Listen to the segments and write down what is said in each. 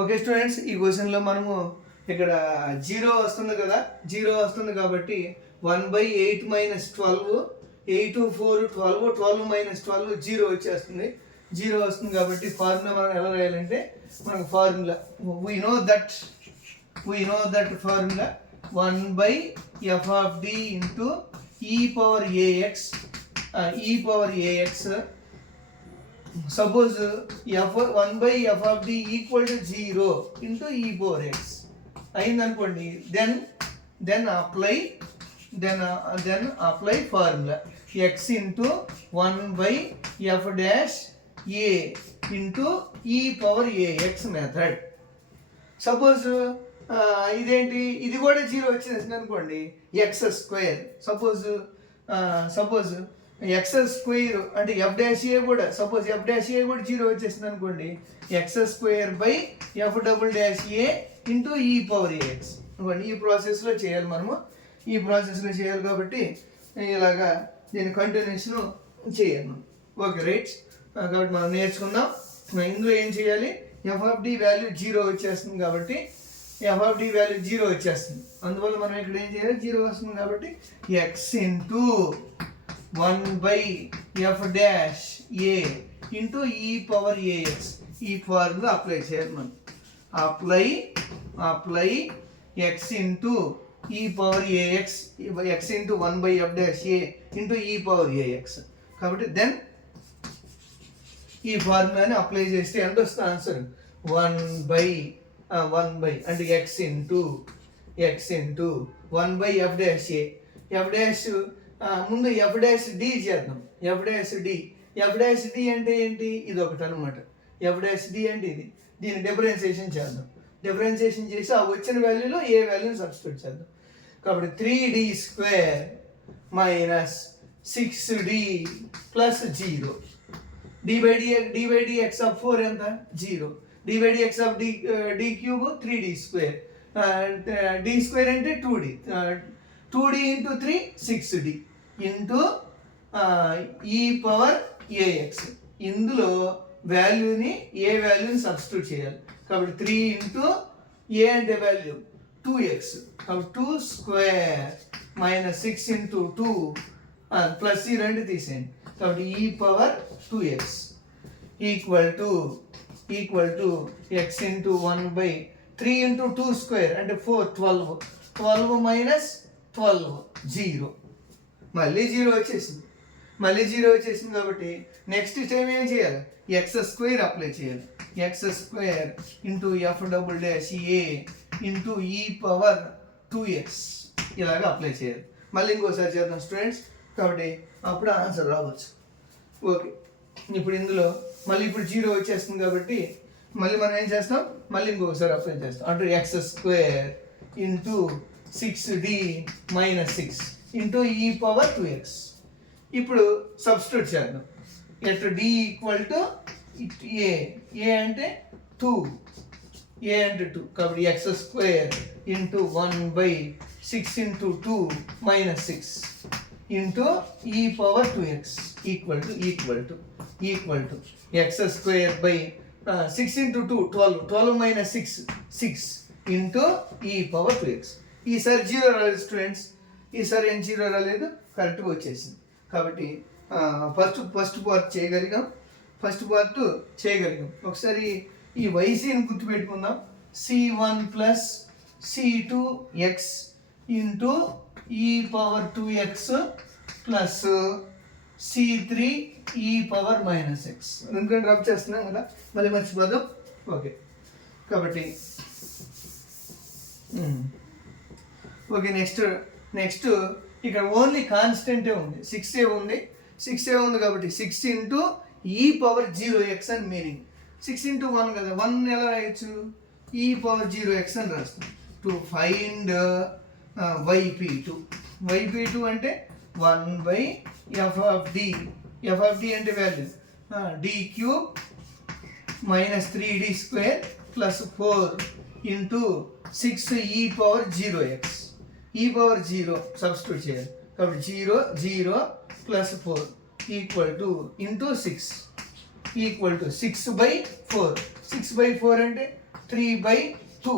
Okay students, ఈ క్వశ్చన్లో మనము ఇక్కడ 0 వస్తుంది కదా, 0 వస్తుంది కాబట్టి 1/8 - 12, 8 4 12, 12 - 12 0 వచ్చేస్తుంది. 0 వస్తుంది కాబట్టి ఫార్ములా మనం ఎలా రాయాలంటే, మనకు formula we know that formula 1/f of d into e power ax. Suppose f(1/f of d) equal to 0 into e power x అయిందనుకోండి, then apply formula x into 1/f dash a into e power ax method. Suppose ఇదేంటి, ఇది కూడా 0 వచ్చేసింది అనుకోండి, X square. Suppose X square అంటే F dash ఏ కూడా, suppose F dash ఏ కూడా 0 వచ్చేసింది అనుకోండి, X square by F double dash A into E power AX. ఈ ప్రాసెస్లో చేయాలి, మనము ఈ ప్రాసెస్లో చేయాలి కాబట్టి ఇలాగా దీని కంటిన్యూషన్ చేయాలి మనం. ఓకే రైట్, కాబట్టి మనం నేర్చుకుందాం. ఇందులో ఏం చేయాలి, ఎఫ్ ఆఫ్ డి వాల్యూ 0 వచ్చేస్తుంది కాబట్టి ఎఫ్ ఆఫ్ డి వాల్యూ 0 వచ్చేస్తుంది. అందువల్ల మనం ఇక్కడ ఏం చేయాలి, 0 వస్తుంది కాబట్టి X into 1/f dash a into e power ax. ఈ ఫార్ములా అప్లై చేయాలి మనం. Apply x into e power ax, x into 1/f dash a into e power ax. కాబట్టి దెన్ ఈ ఫార్ములాని అప్లై చేస్తే ఎంత వస్తుంది ఆన్సర్, 1/1 అంటే x into 1/f dash a. f dash ముందు ఎఫ్ డాష్ డి చేద్దాం. ఎఫ్ డాష్ డి అంటే ఏంటి, ఇది ఒకటి అనమాట. ఎఫ్ డాష్ డి అంటే ఇది. దీన్ని డిఫరెన్షియేషన్ చేద్దాం. డిఫరెన్షియేషన్ చేసి ఆ వచ్చిన వాల్యూలో ఏ వాల్యూని సబ్స్టిట్యూట్ చేద్దాం. కాబట్టి 3d² - 6d + 0. d/dx ఆఫ్ 4 ఎంత, 0. d/dx of d³ 3d². d² అంటే 2d. 2d into 3 6d into e power ax. ఇందులో వాల్యూని ఏ వాల్యూని సబ్స్టిట్యూట్ చేయాలి. కాబట్టి 3 into a అంటే వాల్యూ 2x, కాబట్టి 2² - 6 into 2 ప్లస్ ఈ రెండు తీసేయండి. కాబట్టి e power 2x equal to x into 1/3 into 2² అంటే 4 12 12 0. మళ్ళీ 0 వచ్చేసింది కాబట్టి నెక్స్ట్ టైం ఏం చేయాలి, x² అప్లై చేయాలి. x² into F double dash A into E power 2x ఇలాగ అప్లై చేయాలి. మళ్ళీ ఇంకోసారి చేద్దాం స్టూడెంట్స్, కాబట్టి అప్పుడు ఆన్సర్ రావచ్చు. ఓకే, ఇప్పుడు ఇందులో మళ్ళీ ఇప్పుడు 0 వచ్చేస్తుంది కాబట్టి మళ్ళీ మనం ఏం చేస్తాం, మళ్ళీ ఇంకొకసారి అప్లై చేస్తాం. అంటే x² into 6d - 6 into E power 2x. ఇప్పుడు సబ్స్టిట్యూట్ చేద్దాం. ఎట్ d ఈక్వల్ టు ఏ అంటే 2 కాబట్టి x² into 1/6 into 2 - 6 into E power 2x equal to x² by 6 into 2 12 - 6 into E power 2x. ఈసారి 0 రాలేదు స్టూడెంట్స్, ఈసారి ఏం 0 రాలేదు, కరెక్ట్గా వచ్చేసింది. కాబట్టి ఫస్ట్ పార్ట్ చేయగలిగాం. ఒకసారి ఈ వైసీని గుర్తుపెట్టుకుందాం. c1 + c2x into E power 2x plus c3 ఈ పవర్ -x. ఎందుకంటే రబ్ చేస్తున్నాం కదా, మళ్ళీ మర్చిపోదాం. ఓకే, కాబట్టి ఓకే నెక్స్ట్ ఇక్కడ ఓన్లీ కాన్స్టెంటే ఉంది, 6a ఉంది కాబట్టి 6 ఇంటూ ఈ పవర్ 0x అని మీనింగ్. 6 ఇంటూ 1 కదా, 1 ఎలా రాయొచ్చు, ఈ పవర్ 0x అని రాస్తాం. టు ఫైండ్ yp2 అంటే 1/f of d. f of d అంటే వాల్యూ d³ - 3d² + 4 ఇంటూ 6 ఈ పవర్ 0x. ఈ పవర్ 0 సబ్స్టిట్యూట్ చేయాలి. కాబట్టి 0 + 4 equal to into 6 equal to 6/4. 6/4 అంటే 3/2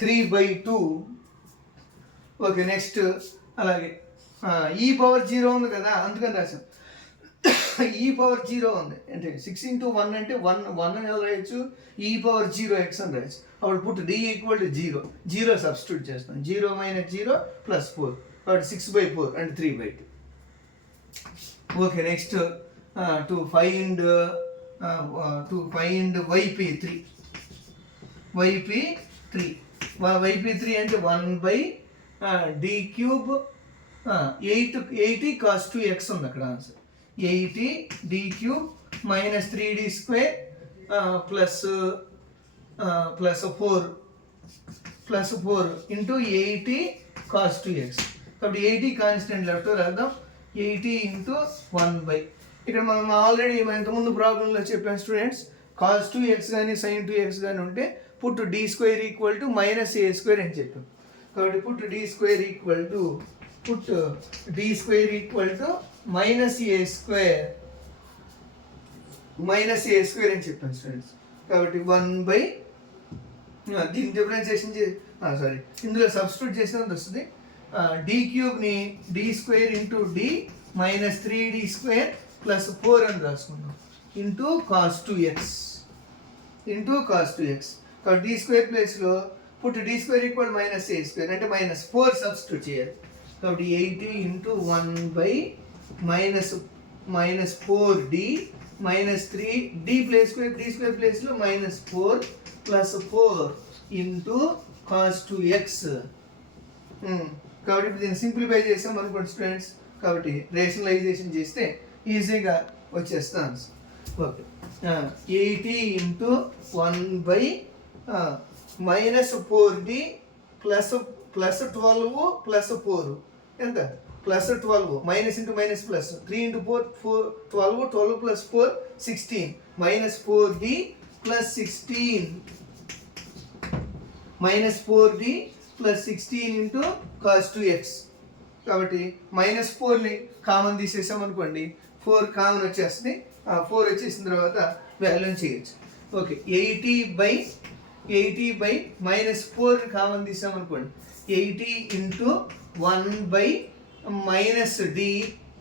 3/2. ఓకే నెక్స్ట్ అలాగే ఈ పవర్ 0 ఉంది కదా అందుకని రాసాం. ఈ పవర్ 0 ఉంది అంటే 6 × 1 అంటే 1 అని ఎలా రాయొచ్చు, ఈ పవర్ 0x అని రాయొచ్చు. అప్పుడు పుట్ d = 0 సబ్స్టిట్యూట్ చేస్తాం. 0 - 0 + 4 కాబట్టి 6/4 అంటే 3/2. Okay next to find yp3 yp3 అంటే 1/d³ 80 cos 2x ఉంది అక్కడ answer. 80 d³ - 3d² plus 4 into 80 cos 2x. కాబట్టి 80 కాన్స్టెంట్ లెఫ్ట్ రాద్దాం. 80 × 1/. ఇక్కడ మనం ఆల్రెడీ ఇంతకుముందు ప్రాబ్లంలో చెప్పాం స్టూడెంట్స్, cos 2x కానీ sin 2x కానీ ఉంటే పుట్ d² = -a² అని చెప్పాం. కాబట్టి పుట్ d² = -a² అని చెప్పాను స్టూడెంట్స్. కాబట్టి 1/, దీన్ని డిఫరెన్షియేషన్ ఇందులో సబ్స్టిట్యూట్ చేసినంత వస్తుంది. d³ d² × d - 3d² + 4 అని రాసుకుందాం ఇంటూ cos 2x. కాబట్టి d² ప్లేస్లో పుట్ d² = -a² అంటే -4 సబ్స్టిట్యూట్ చేయాలి. కాబట్టి 80 × 1/, -4d - 3d ప్లేస్లో -4 + 4 ఇంటూ cos 2x. కాబట్టి ఇప్పుడు దీన్ని సింప్లిఫై చేసాం అనుకోండి స్టూడెంట్స్. కాబట్టి రేషనలైజేషన్ చేస్తే ఈజీగా వచ్చేస్తా ఆన్సర్. ఓకే 80 × 1/, -4d + 12 + 4 ఎంత +12 -× -+, 3 × 4 12, 12 + 4 16, -4d + 16 ఇంటూ cos 2x. కాబట్టి -4ని కామన్ తీసేసాం అనుకోండి, 4 కామన్ వచ్చేస్తుంది. 4 వచ్చేసిన తర్వాత వాల్యూని చేయొచ్చు. ఓకే 80/, -4ని కామన్ తీసాం అనుకోండి, 80 × 1/, -d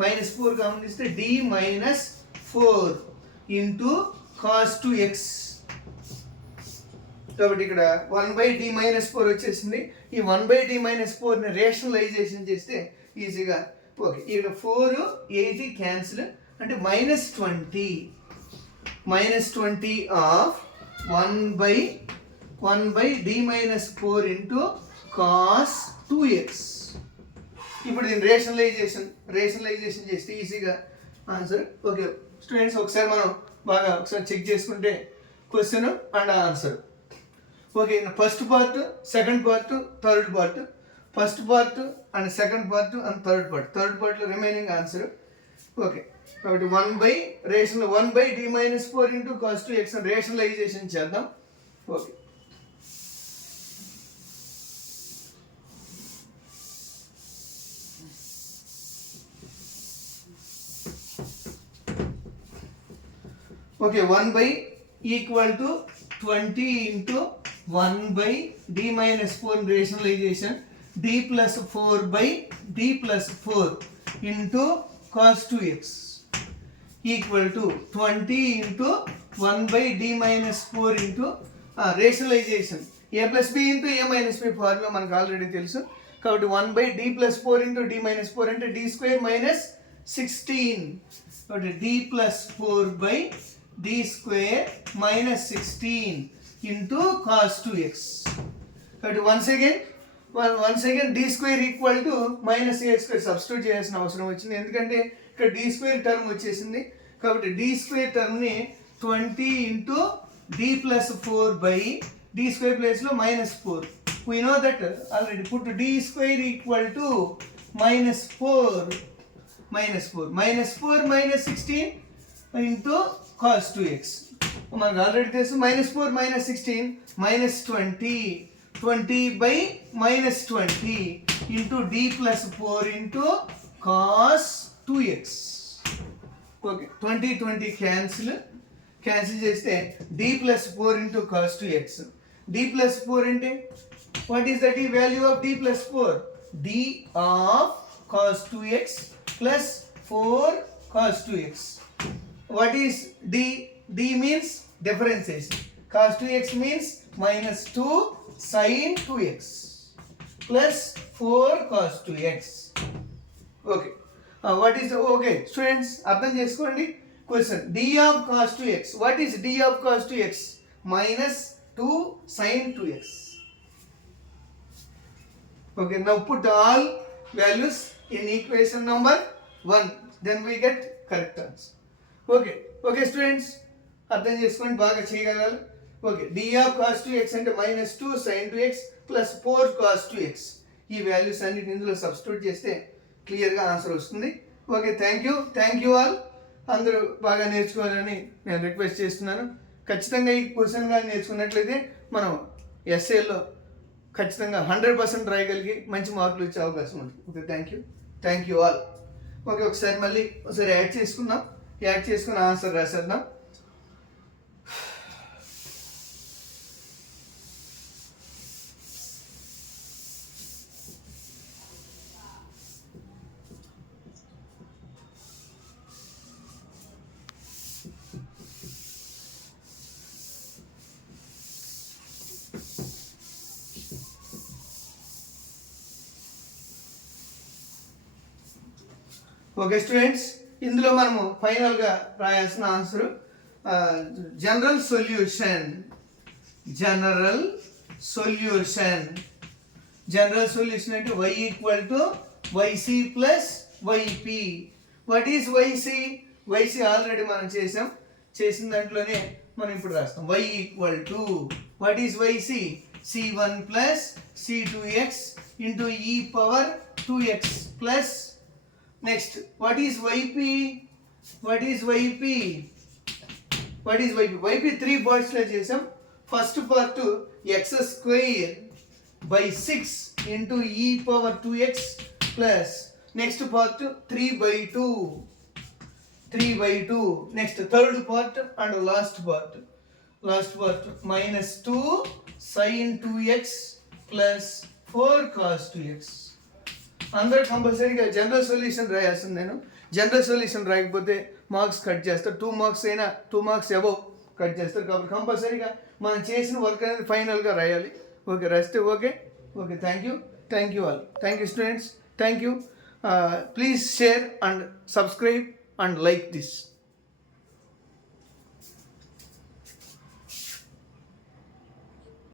-4 కామన్ తీస్తే d - 4 ఇంటూ cos 2x. కాబట్టి ఇక్కడ 1/d - 4 వచ్చేసింది. ఈ 1/d - 4ని రేషనలైజేషన్ చేస్తే ఈజీగా ఓకే ఇక్కడ 4 80 క్యాన్సిల్ అంటే -20 of 1/d - 4 into cos 2x. ఇప్పుడు దీన్ని రేషనలైజేషన్ చేస్తే ఈజీగా ఆన్సర్. ఓకే స్టూడెంట్స్ ఒకసారి మనం ఒకసారి చెక్ చేసుకుంటే question and answer. Okay first part, second part, third part. First part and second part and third పార్ట్లో రిమైనింగ్ ఆన్సర్. ఓకే కాబట్టి 1/d - 4 into cos 2x rationalization చేద్దాం. Okay okay 1/, = 20 × 1/d - 4 rationalization d + 4/d + 4 into cos 2x = 20 × 1/d - 4 into rationalization a + b × a - b formula మనకు already తెలుసు. కాబట్టి 1/d + 4 × d - 4 అంటే d² - 16. కాబట్టి d + 4/d² - 16 into cos 2x. కాబట్టి once again d² = -a² substitute చేయాల్సిన అవసరం వచ్చింది. ఎందుకంటే ఇక్కడ d² టర్మ్ వచ్చేసింది. కాబట్టి d² టర్మ్ని 20 × d + 4/d² ప్లేస్లో -4. We know that already. Put d² = -4 - 16 into cos 2x. మనకు ఆల్రెడీ తెలుసు -4 - 16 -20 20/-20 into d + 4 into cos 2x. Okay 20 cancel cancel చేస్తే d plus 4 into cos 2x. d plus 4 అంటే what is the d value of d plus 4? d of cos 2x plus 4 cos 2x. What is d? d means differentiation. Cos 2x means minus 2 sine 2x plus 4 cos 2x. Okay, what is okay students అర్థం చేసుకోండి. Question d of cos 2x. What is d of cos 2x? Minus 2 sin 2x. Okay, now put all values in equation number 1. Then we get correct answer. Okay, okay students అర్థం చేసుకోండి, బాగా చేయగలగాలి. Okay, d of cos 2x అంటే minus 2 sin 2x plus 4 cos 2x. ఈ values అన్నిటి ఇందులో substitute చేస్తే క్లియర్గా ఆన్సర్ వస్తుంది. Okay, thank you all. అందరూ బాగా నేర్చుకోవాలని నేను రిక్వెస్ట్ చేస్తున్నాను. ఖచ్చితంగా ఈ క్వశ్చన్ కానీ నేర్చుకున్నట్లయితే మనం ఎస్ఏలో ఖచ్చితంగా 100% రాయగలిగి మంచి మార్కులు ఇచ్చే అవకాశం ఉంటుంది. Okay, thank you all. Okay, ఒకసారి యాడ్ చేసుకుని ఆన్సర్ రాసేద్దాం. ఓకే స్టూడెంట్స్, ఇందులో మనము ఫైనల్గా రాయాల్సిన ఆన్సర్ జనరల్ సొల్యూషన్ అంటే y equal to yc plus yp. What is yc already మనం చేసిన దాంట్లోనే మనం ఇప్పుడు రాస్తాం. y equal to what is yc? c1 plus c2x into e power 2x plus next what is yp? yp 3 parts లో చేసాం. First part x square by 6 into e power 2x plus next part 3/2. Next third part and last part minus 2 sin 2x plus 4 cos 2x. అందరూ కంపల్సరీగా general solution రాయాల్సింది. నేను general solution రాయకపోతే marks cut చేస్తారు. 2 marks అయినా 2 marks above cut చేస్తారు. కాబట్టి కంపల్సరీగా మనం చేసిన వర్క్ అనేది ఫైనల్గా రాయాలి. ఓకే, రాస్తే okay. Thank you all. Thank you students. Thank you. Please share and subscribe and like this.